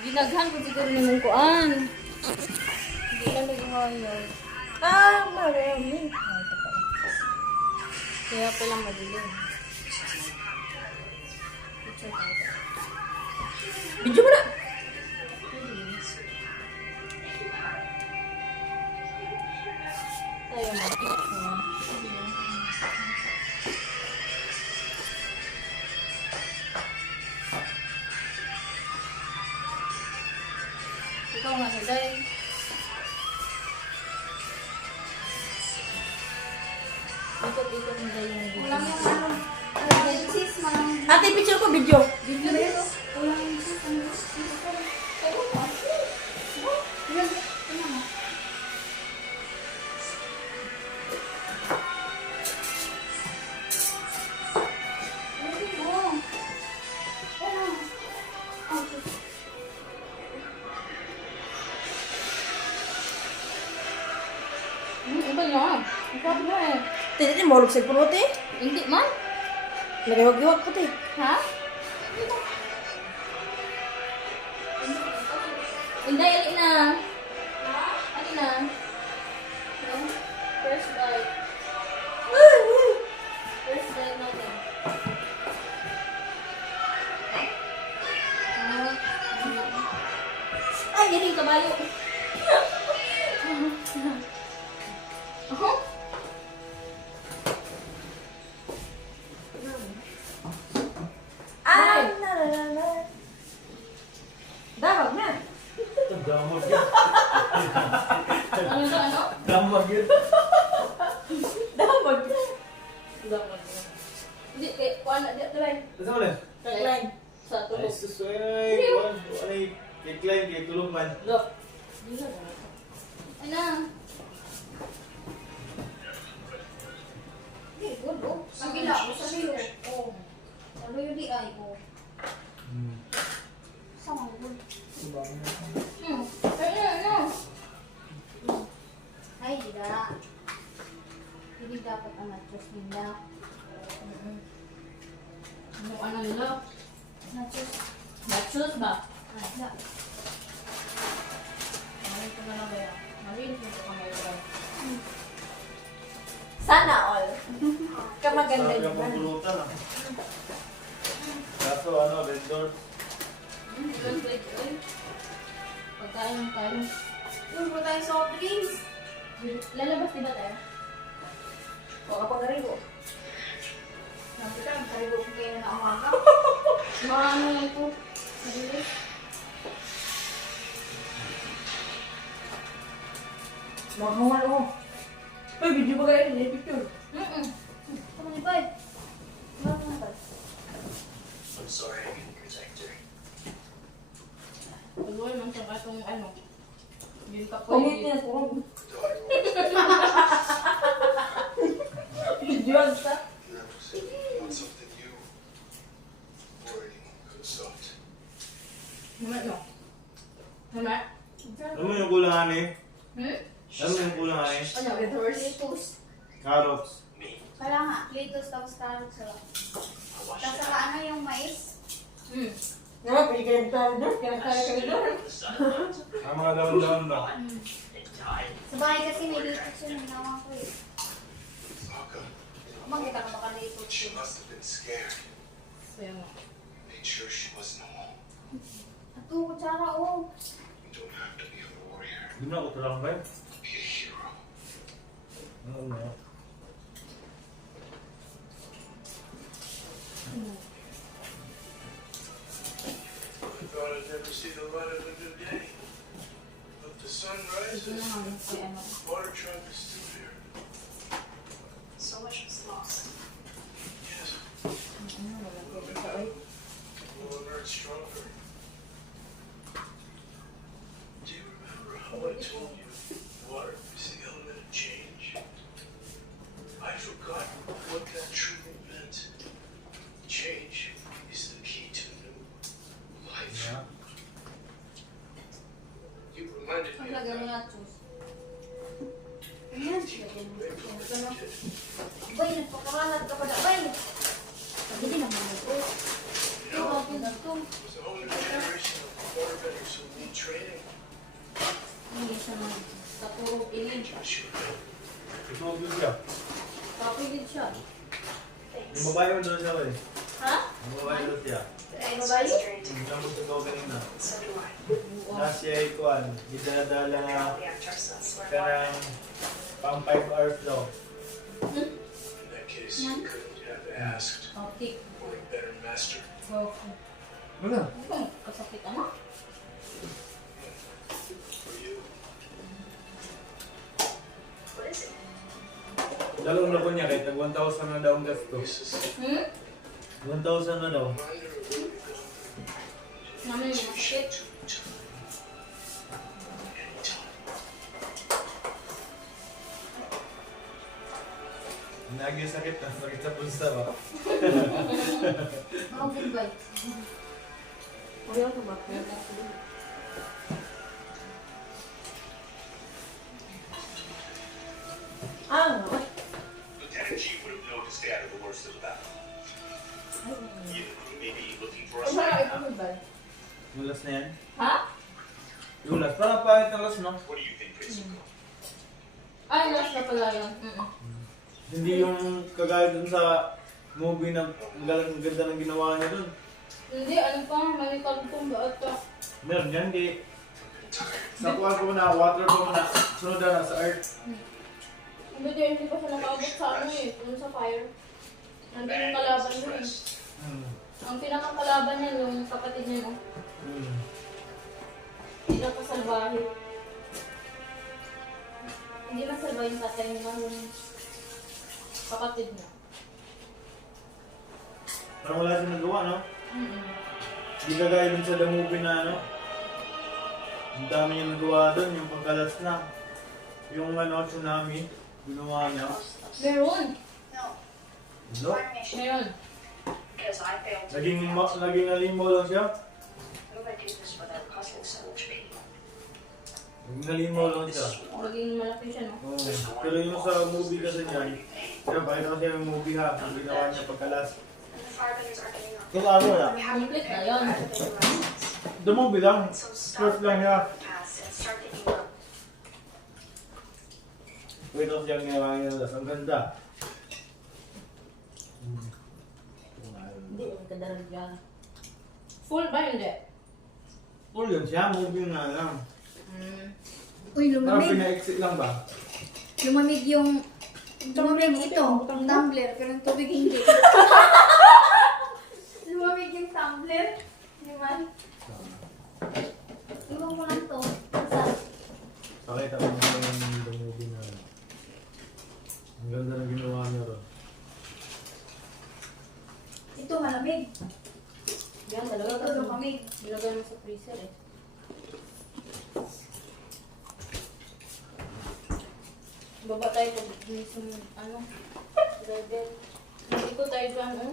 Ginaghan ko siguro ni mong kuan. Hindi lang nag-hire. Marami. Ito pala. Kaya pala madilim. Picture tayo. Video mo na. Tayo mag-picture. Ikaw nga sa day. Ikot-ikot mo day yung video. Walang yung ano, cheese, mang... Ate, picture ko video. Video na yun. Walang yung cheese, ano? Ewan ko. Yan, ano mo? Oh. Ano? Okay. Iba nga. Ikaw na eh. Titi, mahulog sa puno, te. Hindi man. Nagawag-iwag ko, te. Ha? Hindi, alin na. Alin na. First bite. First bite natin. Ay, yan yung kabayo. Ako? Ay, na. Dawag na. Damag yan. Ano na, ano? Damag yan. Dawag na. Hindi, kaya, kuha na, dito lang. Ito mo lang. Tagline. Sa Ay, tulog. susway. Ano yung decline kay tulog man. Look. Ano? Hindi, good, oh. Sige lang, sa liyo. Oh. Sa liyo di ay, oh. Sama, good. Ano? Ay, dida. Hindi dapat ang nachos nila. Ano nila? Nachos. Nachos ba? Ah, da. Maliit ko na lang kaya. Maliit mo ito kamay ko. Sana all. Kamaganda Sarap yung naman. pagpulutan ah. Kaso ano, vendor. Ilan plate ko eh. Pagkain ng tayo. Doon po tayo soft drinks. Lalabas diba tayo? O, ako na rin ko. Sabi ka, karibo ko kayo na umaga. Mga ano lang po. Maliit. Makawan ako. Uy, video ba kayo? Hindi, picture. Tama ni Boy. Bakit na ba? I'm sorry, I can protect her. Pag-uwi man siya katong ano. Yun ka po. Pangit niya, kurong. Video ang sa. Never said you want something you or anyone could have solved. Naman no? Naman? Ano mo yung kulangan eh? Ano mo yung kulangan eh? Ano? Red horse? Litos. Carrots. Me, Kaya nga, litos tapos carrots sa. I watched Tapos it saka ano yung mais? Nga, pwede kayo nagtawag doon. Kaya nagtawag kayo doon. on the sidelines Ang mga daon-daon ba? and died. Sa bahay kasi may litos yun, hinawa ko eh. Aka, Makita ka baka litos she yun. must have been scared. So yun nga. Made sure she wasn't home. Ato, kutsara oh. You don't have to be a warrior. Hindi na ako talambay. Be a hero. Ano na? I thought I'd never see the light of a new day. But the sun Ito na rises, nga. Kaya ano. water tribe is still here. So much was lost. Yes, Ano, wala ko ito. Ay. we'll emerge stronger. Do you remember how I told you water is the element of change? I'd forgotten what that truly meant. Change is the key to new life. Yeah. You reminded me of Paglagay mo that. nachos. Ayan, lagyan mo. Ito na. Bay, nagpakaralat ka pa na. Bay! Sabi din naman ito. You know, Ito. it was a whole new generation of waterbenders who need training. Hindi siya nagtaturo ilid. I should know. Ito din siya. Kapilid siya. Yung babae mo doon siya eh. Ha? Yung babae doon siya. Ay, babae? Yung namutin ko kanina. So do I. Last year, kuhan. Idadala They're nga all the actors, that's where ka ng pang 5 hours daw. In that case, you couldn't have asked Okay. for a better master. Okay. Ano? Kasakit ano? For you, What is it? Dalawang na po niya kahit tag 1,000 na daw ang gasto. this is a 1,000 na daw. reminder of where we've gone from. Namin yung masakit. To time. Anytime. Nagi sakit na. Sakit sa pulsa ba? Mga good bite. Kaya ito ba? Kaya ito ba? Ah, Lieutenant Chief would have noticed out of the worst of the battle. You may be looking for us ano right ito now. ba? Yung last na yan? Ha? Yung last. Parang pangit ng last, no? What do you think, Principal? Ay, last na pala yun. Hindi yung kagaya dun sa movie na ang ganda ng ginawa niya dun. Hindi, ano pa? May kartong ba ata? Meron yan, di. Sa kuha ko muna, water ko muna. Sunod na sa earth. Hindi pa siya nakaabot sa ano eh. Dun sa fire. Nandun yung kalaban niya eh. Ang pinakakalaban niya yung kapatid niya, no? Pinakasalbahe. Hindi masalba yung tatay niya, yung kapatid niya. Parang wala siya nagawa, no? Hindi kagaya dun sa the movie na ano. Ang dami niya nagawa dun, yung pagkalas na. Yung ano, tsunami, ginawa niya. Meron! No. No? Our mission. Meron! Because I failed to Naging alimo lang siya. How do I do this without causing so much pain? Naging alimo lang siya. Maging malaki siya, no? Oo. Pero yung sa movie kasi niyan, kaya pakita kasi yung movie ha, ang ginawa niya pagkalas. And the firebenders aren't getting up. Kung ano na, We have to Complete na prepare yun. for the lessons. the movie lang. So stop First lang niya. the past and start thinking about Wait off yung ginawa niya las. Ang ganda. Hindi, ang ganda rin dyan. Full ba hindi? Full yun siya, movie nga lang. Uy, Parang lumamig. pina-exit lang ba? Lumamig yung... Lumamig ito, ang tumbler, pero ang tubig hindi. Lumamig yung tumbler. Di ba? Iwan ko lang to. Sa... Pakita ko na yung the movie na. Ang ganda ng ginawa niya ron. Ito malamig. Yan, talaga Ito kasi lumamig. nilagay mo sa freezer eh. Baba tayo pag mismo ano, level. Hindi ko tayo dyan,